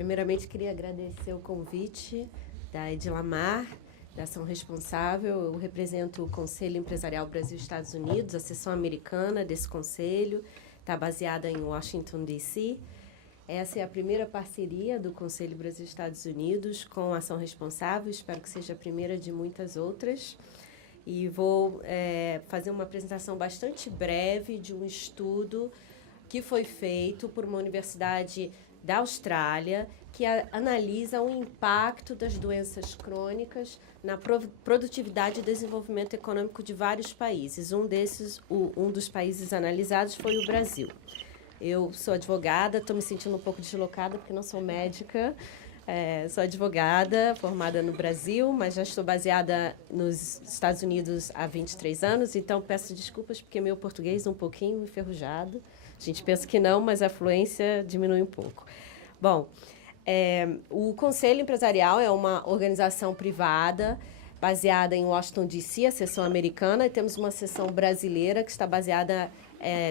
Primeiramente, queria agradecer o convite da Edilamar, da Ação Responsável. Eu represento o Conselho Empresarial Brasil-Estados Unidos, a seção americana desse conselho, está baseada em Washington, D.C. Essa é a primeira parceria do Conselho Brasil-Estados Unidos com a Ação Responsável, espero que seja a primeira de muitas outras. E vou fazer uma apresentação bastante breve de um estudo que foi feito por uma universidade da Austrália, que analisa o impacto das doenças crônicas na produtividade e desenvolvimento econômico de vários países. Um dos países analisados foi o Brasil. Eu sou advogada, estou me sentindo um pouco deslocada porque não sou médica. Sou advogada, formada no Brasil, mas já estou baseada nos Estados Unidos há 23 anos, então peço desculpas porque meu português é um pouquinho enferrujado. A gente pensa que não, mas a fluência diminui um pouco. Bom, o Conselho Empresarial é uma organização privada baseada em Washington, D.C., a seção americana, e temos uma seção brasileira que está baseada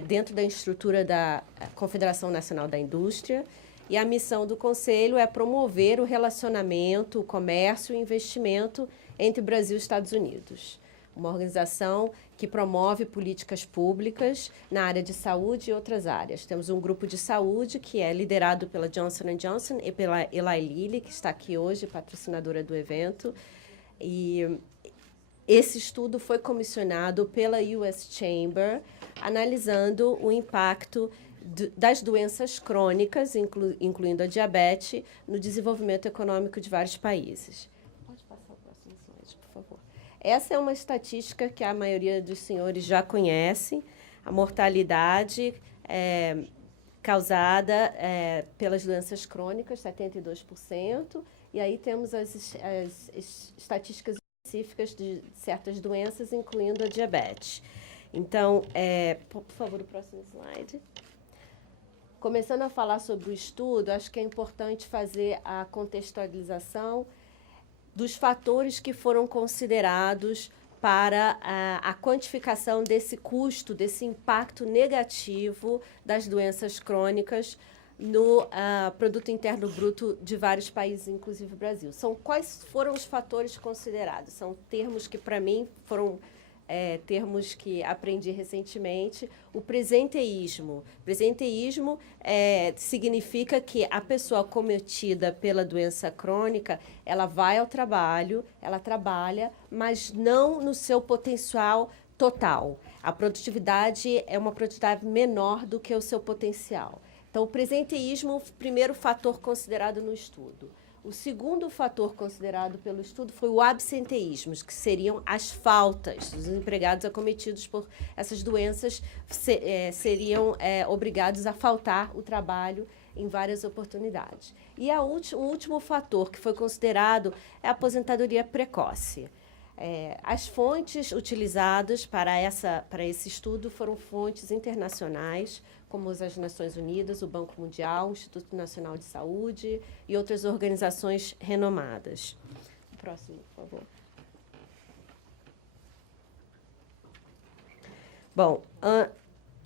dentro da estrutura da Confederação Nacional da Indústria. E a missão do Conselho é promover o relacionamento, o comércio e o investimento entre Brasil e Estados Unidos. Uma organização que promove políticas públicas na área de saúde e outras áreas. Temos um grupo de saúde que é liderado pela Johnson & Johnson e pela Eli Lilly, que está aqui hoje, patrocinadora do evento. E esse estudo foi comissionado pela US Chamber, analisando o impacto das doenças crônicas, incluindo a diabetes, no desenvolvimento econômico de vários países. Pode passar o próximo slide, por favor. Essa é uma estatística que a maioria dos senhores já conhece, a mortalidade causada pelas doenças crônicas, 72%, e aí temos as estatísticas específicas de certas doenças, incluindo a diabetes. Então, por favor, o próximo slide. Começando a falar sobre o estudo, acho que é importante fazer a contextualização dos fatores que foram considerados para a quantificação desse custo, desse impacto negativo das doenças crônicas no Produto Interno Bruto de vários países, inclusive o Brasil. Quais foram os fatores considerados? São termos que, para mim, foram termos que aprendi recentemente. O presenteísmo. Presenteísmo significa que a pessoa acometida pela doença crônica, ela vai ao trabalho, ela trabalha, mas não no seu potencial total. A produtividade é uma produtividade menor do que o seu potencial. Então, o presenteísmo é o primeiro fator considerado no estudo. O segundo fator considerado pelo estudo foi o absenteísmo, que seriam as faltas. Os empregados acometidos por essas doenças seriam obrigados a faltar o trabalho em várias oportunidades. E o último fator que foi considerado é a aposentadoria precoce. As fontes utilizadas para esse estudo foram fontes internacionais, como as Nações Unidas, o Banco Mundial, o Instituto Nacional de Saúde e outras organizações renomadas. O próximo, por favor. Bom,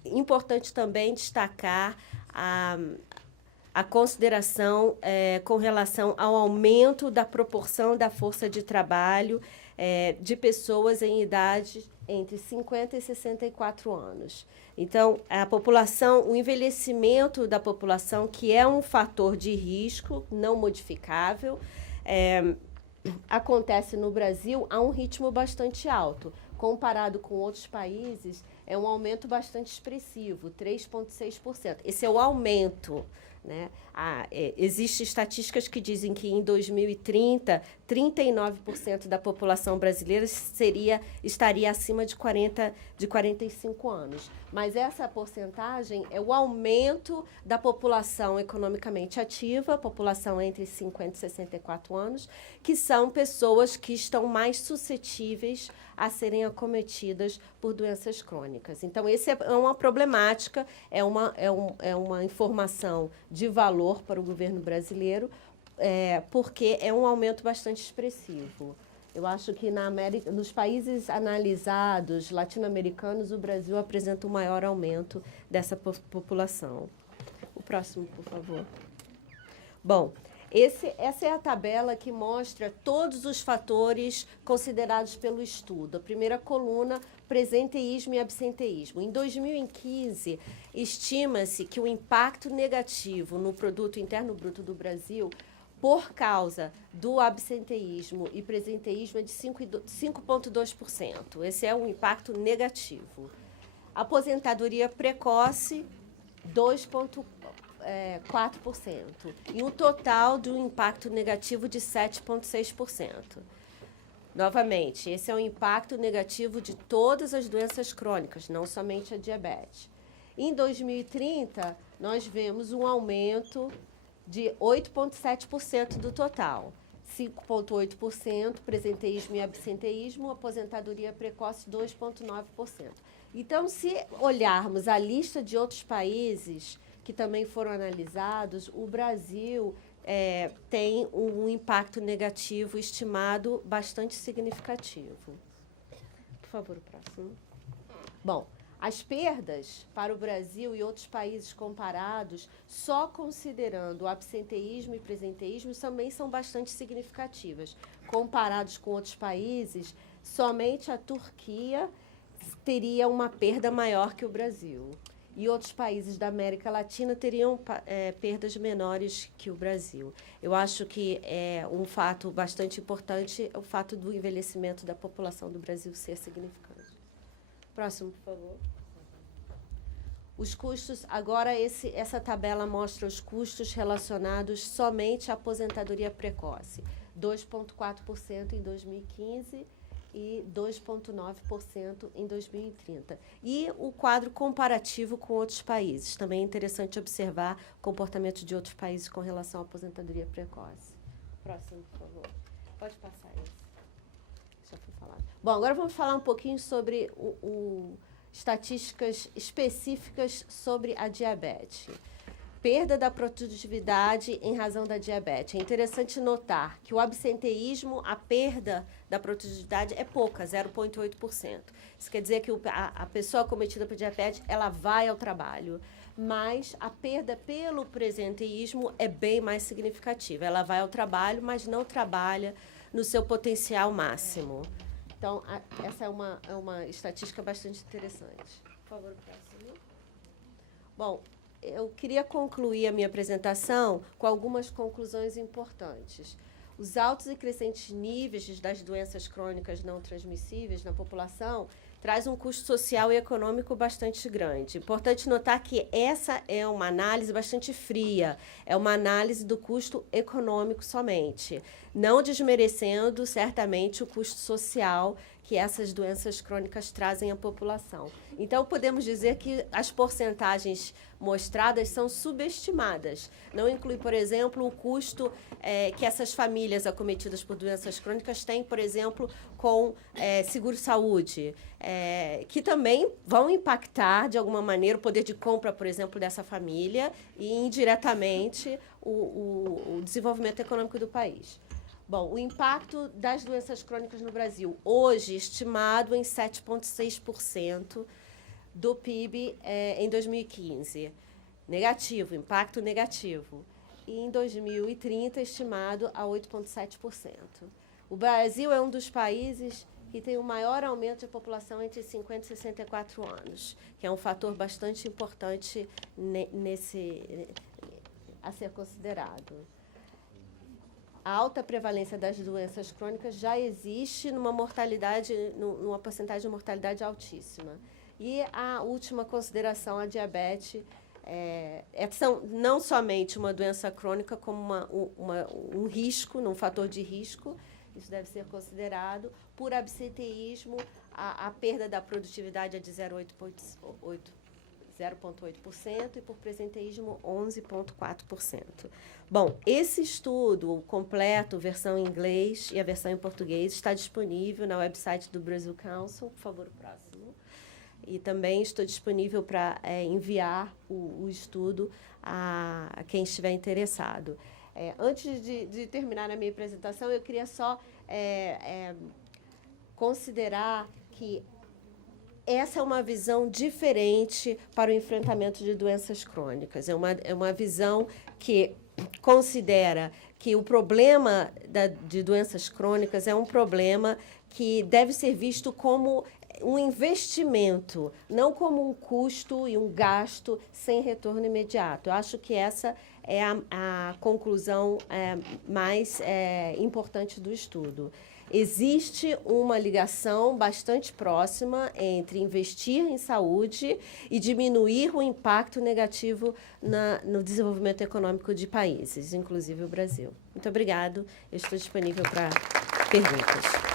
importante também destacar a consideração com relação ao aumento da proporção da força de trabalho de pessoas em idade entre 50 e 64 anos. Então, a população, o envelhecimento da população, que é um fator de risco não modificável, acontece no Brasil a um ritmo bastante alto. Comparado com outros países, é um aumento bastante expressivo, 3,6%. Esse é o aumento, né? Existem estatísticas que dizem que em 2030, 39% da população brasileira estaria acima de 45 anos. Mas essa porcentagem é o aumento da população economicamente ativa, população entre 50 e 64 anos, que são pessoas que estão mais suscetíveis a serem acometidas por doenças crônicas. Então, essa é uma problemática, é uma informação de valor para o governo brasileiro, porque é um aumento bastante expressivo. Eu acho que nos países analisados latino-americanos, o Brasil apresenta o maior aumento dessa população. O próximo, por favor. Bom, Essa é a tabela que mostra todos os fatores considerados pelo estudo. A primeira coluna, presenteísmo e absenteísmo. Em 2015, estima-se que o impacto negativo no Produto Interno Bruto do Brasil, por causa do absenteísmo e presenteísmo, é de 5,2%. Esse é um impacto negativo. Aposentadoria precoce, 2,4%. E um total de um impacto negativo de 7,6%. Novamente, esse é um impacto negativo de todas as doenças crônicas, não somente a diabetes. Em 2030, nós vemos um aumento de 8,7% do total. 5,8%, presenteísmo e absenteísmo, aposentadoria precoce, 2,9%. Então, se olharmos a lista de outros países que também foram analisados, o Brasil tem um impacto negativo estimado bastante significativo. Por favor, o próximo. Bom, as perdas para o Brasil e outros países comparados, só considerando o absenteísmo e presenteísmo, também são bastante significativas. Comparados com outros países, somente a Turquia teria uma perda maior que o Brasil. E outros países da América Latina teriam perdas menores que o Brasil. Eu acho que é um fato bastante importante o fato do envelhecimento da população do Brasil ser significante. Próximo, por favor. Os custos, agora essa tabela mostra os custos relacionados somente à aposentadoria precoce. 2,4% em 2015 e 2,9% em 2030. E o quadro comparativo com outros países. Também é interessante observar o comportamento de outros países com relação à aposentadoria precoce. Próximo, por favor. Pode passar esse. Já foi falado. Bom, agora vamos falar um pouquinho sobre estatísticas específicas sobre a diabetes. Perda da produtividade em razão da diabetes. É interessante notar que o absenteísmo, a perda da produtividade é pouca, 0,8%. Isso quer dizer que a pessoa acometida por diabetes, ela vai ao trabalho, mas a perda pelo presenteísmo é bem mais significativa. Ela vai ao trabalho, mas não trabalha no seu potencial máximo. Então, essa é uma estatística bastante interessante. Por favor, próximo. Bom, eu queria concluir a minha apresentação com algumas conclusões importantes. Os altos e crescentes níveis das doenças crônicas não transmissíveis na população traz um custo social e econômico bastante grande. Importante notar que essa é uma análise bastante fria, é uma análise do custo econômico somente, não desmerecendo certamente o custo social que essas doenças crônicas trazem à população. Então, podemos dizer que as porcentagens mostradas são subestimadas. Não inclui, por exemplo, o custo que essas famílias acometidas por doenças crônicas têm, por exemplo, com seguro-saúde, que também vão impactar, de alguma maneira, o poder de compra, por exemplo, dessa família e, indiretamente, o desenvolvimento econômico do país. Bom, o impacto das doenças crônicas no Brasil, hoje estimado em 7,6% do PIB em 2015. Negativo, impacto negativo. E em 2030, estimado a 8,7%. O Brasil é um dos países que tem o maior aumento de população entre 50 e 64 anos, que é um fator bastante importante a ser considerado. A alta prevalência das doenças crônicas já existe numa porcentagem de mortalidade altíssima. E a última consideração, a diabetes, não somente uma doença crônica, como um risco, um fator de risco, isso deve ser considerado. Por absenteísmo, a perda da produtividade é de 0,8% e por presenteísmo 11,4%. Bom, esse estudo completo, versão em inglês e a versão em português, está disponível na website do Brazil Council. Por favor, o próximo. E também estou disponível para enviar o estudo a quem estiver interessado. Antes de terminar a minha apresentação, eu queria só considerar que essa é uma visão diferente para o enfrentamento de doenças crônicas. É uma visão que considera que o problema de doenças crônicas é um problema que deve ser visto como um investimento, não como um custo e um gasto sem retorno imediato. Eu acho que essa é a conclusão mais importante do estudo. Existe uma ligação bastante próxima entre investir em saúde e diminuir o impacto negativo no desenvolvimento econômico de países, inclusive o Brasil. Muito obrigado. Eu estou disponível para perguntas.